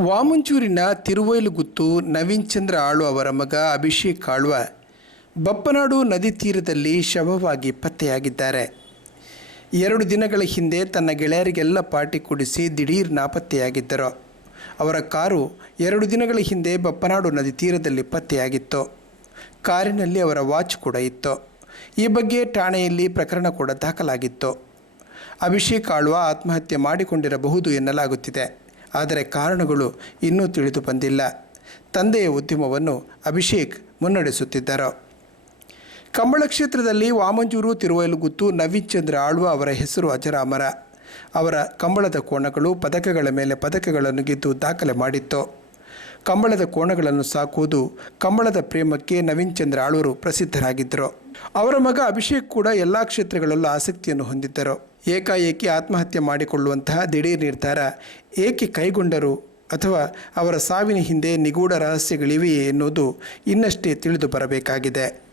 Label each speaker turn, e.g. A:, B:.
A: ವಾಮಂಚೂರಿನ ತಿರುವೈಲುಗುತ್ತು ನವೀನ್ ಚಂದ್ರ ಆಳು ಅವರ ಮಗ ಅಭಿಷೇಕ್ ಆಳ್ವ ಬಪ್ಪನಾಡು ನದಿ ತೀರದಲ್ಲಿ ಶವವಾಗಿ ಪತ್ತೆಯಾಗಿದ್ದಾರೆ. ಎರಡು ದಿನಗಳ ಹಿಂದೆ ತನ್ನ ಗೆಳೆಯರಿಗೆಲ್ಲ ಪಾರ್ಟಿ ಕೊಡಿಸಿ ದಿಢೀರ್ ನಾಪತ್ತೆಯಾಗಿದ್ದರು. ಅವರ ಕಾರು ಎರಡು ದಿನಗಳ ಹಿಂದೆ ಬಪ್ಪನಾಡು ನದಿ ತೀರದಲ್ಲಿ ಪತ್ತೆಯಾಗಿತ್ತು. ಕಾರಿನಲ್ಲಿ ಅವರ ವಾಚ್ ಕೂಡ ಇತ್ತು. ಈ ಬಗ್ಗೆ ಠಾಣೆಯಲ್ಲಿ ಪ್ರಕರಣ ಕೂಡ ದಾಖಲಾಗಿತ್ತು. ಅಭಿಷೇಕ್ ಆಳ್ವ ಆತ್ಮಹತ್ಯೆ ಮಾಡಿಕೊಂಡಿರಬಹುದು ಎನ್ನಲಾಗುತ್ತಿದೆ. ಆದರೆ ಕಾರಣಗಳು ಇನ್ನೂ ತಿಳಿದು ಬಂದಿಲ್ಲ. ತಂದೆಯ ಉದ್ಯಮವನ್ನು ಅಭಿಷೇಕ್ ಮುನ್ನಡೆಸುತ್ತಿದ್ದರು. ಕಂಬಳ ಕ್ಷೇತ್ರದಲ್ಲಿ ವಾಮಂಜೂರು ತಿರುವಯಲುಗುತ್ತು ನವೀನ್ ಚಂದ್ರ ಆಳ್ವ ಅವರ ಹೆಸರು ಅಜರಾಮರ. ಅವರ ಕಂಬಳದ ಕೋಣಗಳು ಪದಕಗಳ ಮೇಲೆ ಪದಕಗಳನ್ನು ಗೆದ್ದು ದಾಖಲೆ ಮಾಡಿತ್ತು. ಕಂಬಳದ ಕೋಣಗಳನ್ನು ಸಾಕುವುದು ಕಂಬಳದ ಪ್ರೇಮಕ್ಕೆ ನವೀನ್ ಚಂದ್ರ ಆಳ್ವರು ಪ್ರಸಿದ್ಧರಾಗಿದ್ದರು. ಅವರ ಮಗ ಅಭಿಷೇಕ್ ಕೂಡ ಎಲ್ಲ ಕ್ಷೇತ್ರಗಳಲ್ಲೂ ಆಸಕ್ತಿಯನ್ನು ಹೊಂದಿದ್ದರು. ಏಕಾಏಕಿ ಆತ್ಮಹತ್ಯೆ ಮಾಡಿಕೊಳ್ಳುವಂತಹ ದಿಢೀರ್ ನಿರ್ಧಾರ ಏಕೆ ಕೈಗೊಂಡರು ಅಥವಾ ಅವರ ಸಾವಿನ ಹಿಂದೆ ನಿಗೂಢ ರಹಸ್ಯಗಳಿವೆಯೇ ಎನ್ನುವುದು ಇನ್ನಷ್ಟೇ ತಿಳಿದು ಬರಬೇಕಾಗಿದೆ.